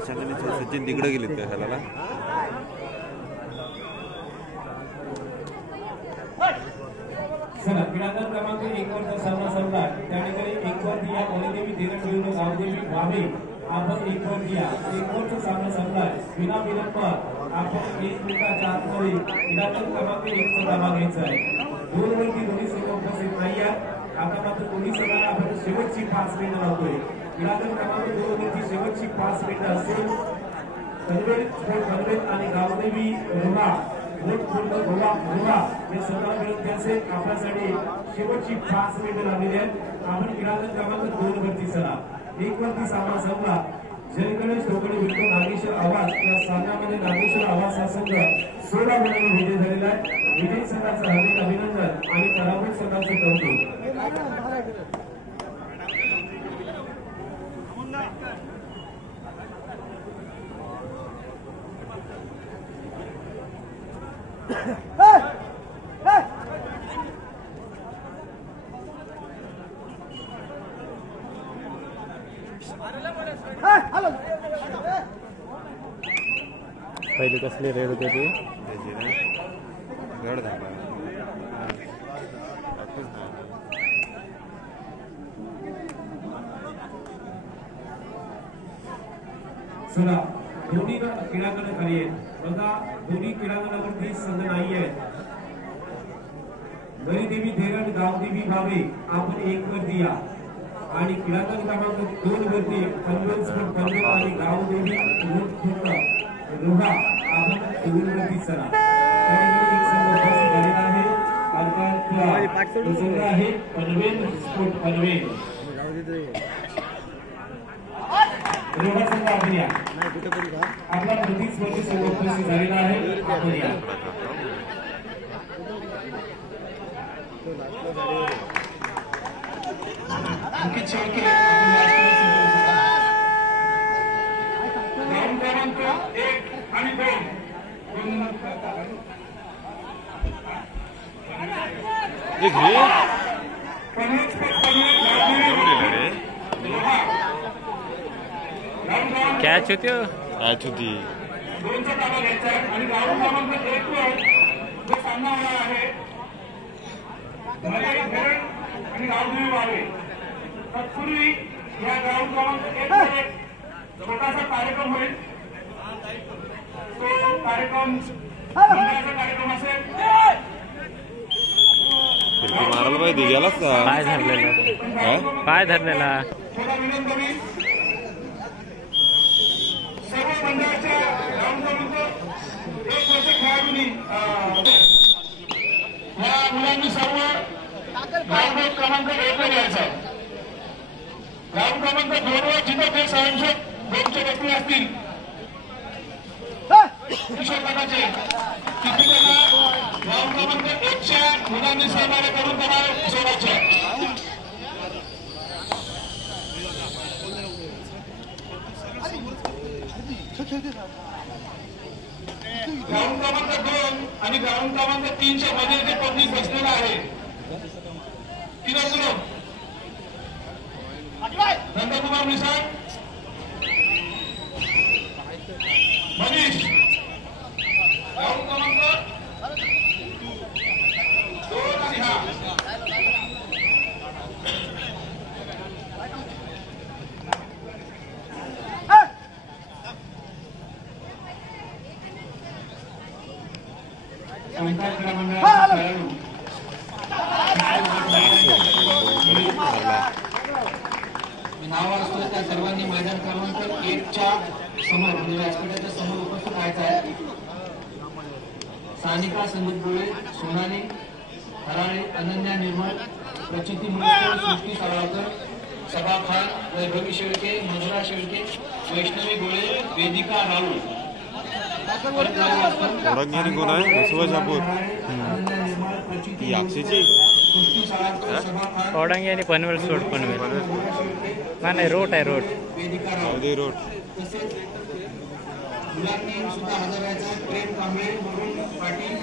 सचिन तिकडे गेलेत का खेळायला? चला क्रीडांगण क्रमांक 1 वरचा सामना संपला. त्या ठिकाणी 1 वरती या कोणीदेवी धीरज विरुद्ध गावदेवी भावे आपण 1 वरती या 1 वरचा सामना संपला. बिना विलंब आपण 1 मिनिटाच्या आतमध्ये क्रीडांगण क्रमांक 1 चा धावा घ्यायचा आहे. 2 वरती दोन्ही संघ उपस्थित नाही आहेत. आता मात्र दोन्ही संघांना आपण शेवटची 5 मिनिटं लावतोय. क्रीडांगण क्रमांक 2 वरची शेवटची 5 मिनिटं असेल. पनवेल आणि गावदेवी रोहा गोवा या संघाला विरुद्ध असेल. आपल्यासाठी शेवटची 5 मिनिटं लागलेली आहेत. आपण क्रीडांगण क्रमांक 2 वरती चला. 1 वरती सामना संपला. जयगणेश ढोकळे विरुद्ध नागेश्वर आवाज या सामन्यामध्ये नागेश्वर आवाज हा संघ 16 गुणांनी विजयी झालेला आहे. विजयी संघाचं हार्दिक अभिनंदन आणि पराभूत संघाचं कौतुक. पहिले कसले रेड होते ते गड झाला. चला दोन्ही क्रीडांगण खाली आहेत. बघा दोन्ही क्रीडांगणावरती संघ नाही आहेत. गरीदेवी धीरज गावदेवी भावे आपण 1 वरती या आणि क्रीडांगण क्रमांक 2 वरती पनवेल आणि गावदेवी रोहा आपण 2 वरती चला. त्यामध्ये एक संघ उपस्थित झालेला आहे. अर्थात तो संघ आहे पनवेल स्पोर्ट पनवेल. रोहा संघ आपण या. आपला प्रतिस्पर्धी संघ उपस्थित झालेला आहे. आपण या. अंकित शेळके ग्राउंड क्रमांक 1 आणि 2 कॅच होती. कॅच होती. 2चा ताबा घ्यायचा आहे आणि ग्राउंड क्रमांक 1 वर जो सामना होणार आहे आणि गावदेवी भावे. तत्पूर्वी या ग्राउंड क्रमांक 1 वर छोटासा कार्यक्रम होईल. तो कार्यक्रम मंडळाचा कार्यक्रम असेल. मारायला पाहिजे गेलाच का? पाय धरलेला पाय धरलेला. थोडा विनंती सर्व मंडळाच्या ग्राउंड क्रमांक 1 वरच्या खेळाडूंनी ह्या मुलांनी सर्व ग्राउंड क्रमांक 1 वर यायचा आहे. ग्राउंड क्रमांक 2 वर जिथे ते स्वयंसेवक 2चे व्यक्ती असतील किशोर गटाचे तिथे त्यांना ग्राउंड क्रमांक 1च्या मुलांनी सहकार्य करून त्यांना सोडायचे. ग्राउंड क्रमांक 2 आणि ग्राउंड क्रमांक 3च्या मध्ये जे पब्लिक बसलेलं आहे तिला नंदकुमार मिसाळ मनीष ग्राउंड क्रमांक 2 आणि हा नाव असतो त्या सर्वांनी मैदान क्रमांक 1च्या समोर म्हणजे व्यासपीठाच्या समोर उपस्थित राहायचं आहे. सानिका संदीप गोळे, सोनाली हराळे, अनन्या निर्मळ, प्रचिती मुळकर, सृष्टी साळगावकर, सबा खान, वैभवी शेळके, मधुरा शेळके, वैष्णवी गोळे, वेदिका राऊळ. ओळखणारी कोण आहे? बसवाजापूर ती अक्षयची ओढंगी आणि पनवेल सोड. पनवेल नाही रोट आहे रोट. रोट मुलांनी सुद्धा हजर राहायचं. प्रेम कांबळे, वरुण पाटील,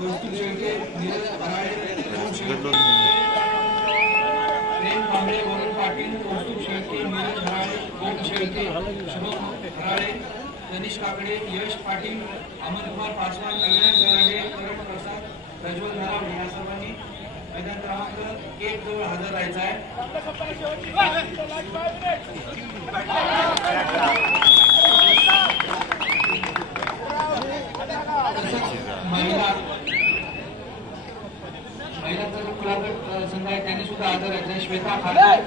कौस्तुभ शेळके, नीरज हराळे, प्रेम कांबळे, वरुण पाटील, कौस्तुभ शेळके, नीरज हराळे, शुभम हराळे, तनिष काकडे, यश पाटील, अमरकुमार पासवान, अविनाश गराडे, करण प्रसाद, प्रज्वल धारावडे या सर्वांनी मैदान क्रमांक 1 जवळ हजर राहायचं आहे. महिलांचा जो खुलागट संघ आहे त्यांनी सुद्धा हजर राहायचं आहे. श्वेता खारकर,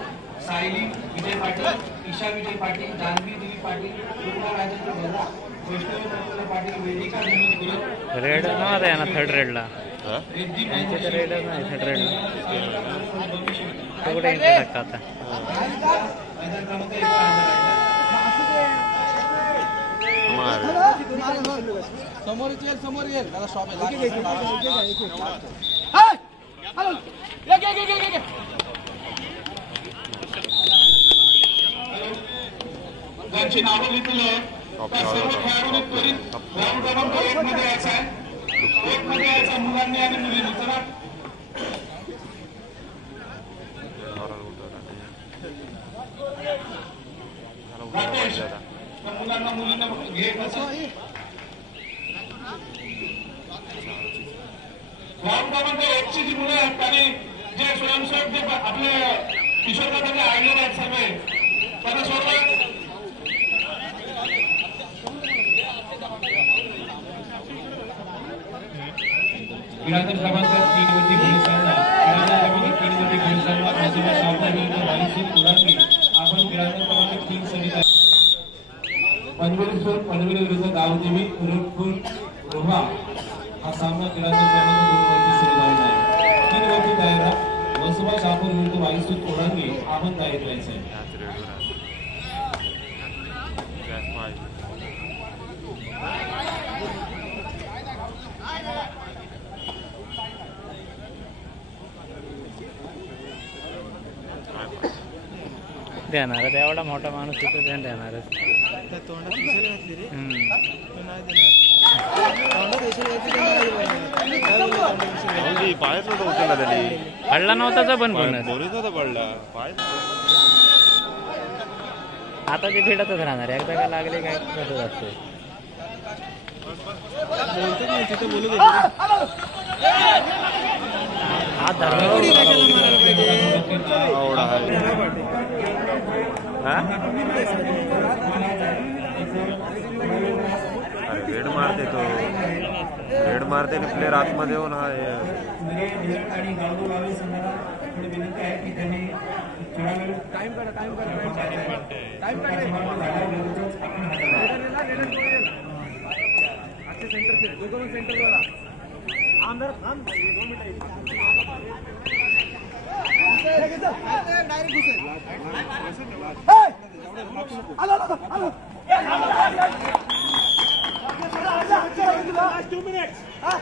सायली विजय पाटील, ईशा विजय पाटील, जान्हवी दिलीप पाटील, दुर्गा राजेंद्र भद्रा, वैष्णवी प्रफुल्ल पाटील, वेदिका विनोद गुरव. रेड नव्हता आहे ना थर्ड रेडला. हा? त्यांचे तर रेडच नाही थर्ड रेडला. कुठे एंट्री लागतं आता. मैदान क्रमांक 1 हजर समोर येईल दादा शॉप आहे. त्यांची नावं लिहिलेली आहेत. त्या सर्व खेळाडूंनी त्वरित ग्राउंड क्रमांक 1 मध्ये यायचं आहे. 1 मध्ये यायचं मुलांनी आणि मुलींनी. चला राकेश त्या मुलांना मुलींना घे कसं ग्राउंड क्रमांक 1 ची जी मुलं आहेत त्यांनी जे स्वयंसेवक जे आपले किशोरदादांनी आलेले आहेत सर्व त्यांना सोडलं. क्रीडांगण क्रमांक 3 वरती पोलिसांना क्रीडांगण क्रमांक 3 वरती पोलिसांना आजोबा शाबदार वाईसिंग उडाली. आपण क्रीडांगण क्रमांक 3 सहित पनवेल विरुद्ध गावदेवी उरटपूर रोहा हा सामना क्रीडांगण क्रमांक 2 वरती सुरू झालेला आहे. 3 वरती तयार वसुबा शापूर विरुद्ध वाईसिंग उडाली. आपण तयार राहायचं आहे. देणार एवढा मोठा माणूस तिथे ध्यान देणारच. पायच नव्हता उचलला त्याने. पडला नव्हता पण कोणच बोरीच होता पडला पाय. आता ते भेटतच राहणार. एकदा काय लागले काय भेटत असते. हात अरे रेड मारते तो. रेड मारते आणि प्लेअर आतमध्ये येऊन हा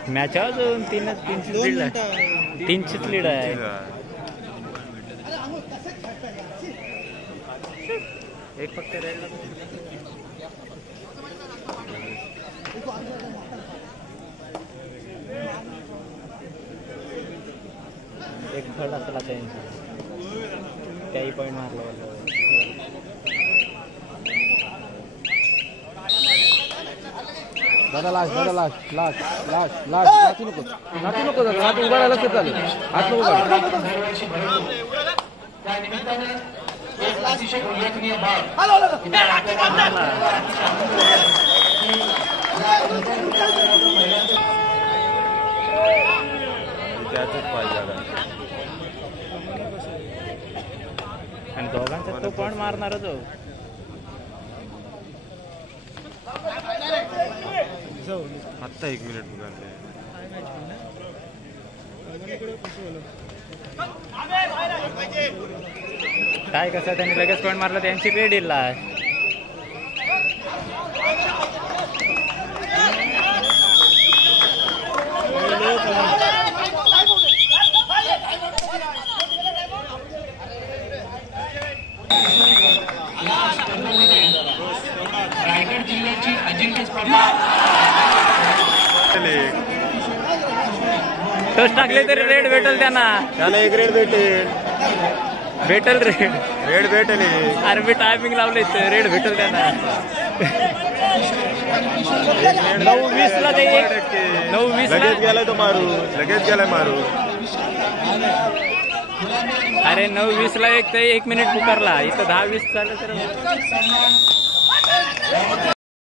मॅच अजून 3-3 लीड आहे. 3 लीड आहे. एक फक्त रेडला एक थर्ड असला त्याही पॉईंट मारला. दादा लास्ट दादा लास्ट लास्ट लास्ट लास्ट नाचू नको दादा. नाचू उघडायला लक्षात झालं. हात नको त्या निमित्तानं एक अतिशय उल्लेखनीय बाब त्याचंच पाहिजे. आणि दोघांचा तो पॉईंट मारणारच हो. आत्ता 1 मिनिट निघाले. काय कसं त्यांनी लगेच पॉईंट मारला. त्यांची रेड येईल. रायगड जिल्ह्याची अजिंक्य स्पर्धा टच टाकले तरी रेड भेटेल त्यांना. त्याला 1 रेड भेटेल. रेड भेटेल. अरे मी टायमिंग लावले रेड भेटेल त्यांना. 9:20 ला ते 9:20 लगेच गेलाय तो मारू, लगेच गेलाय मारू. अरे 9:20 ला 1 मिनिट पुकारला, इथं 10-20 झालं तर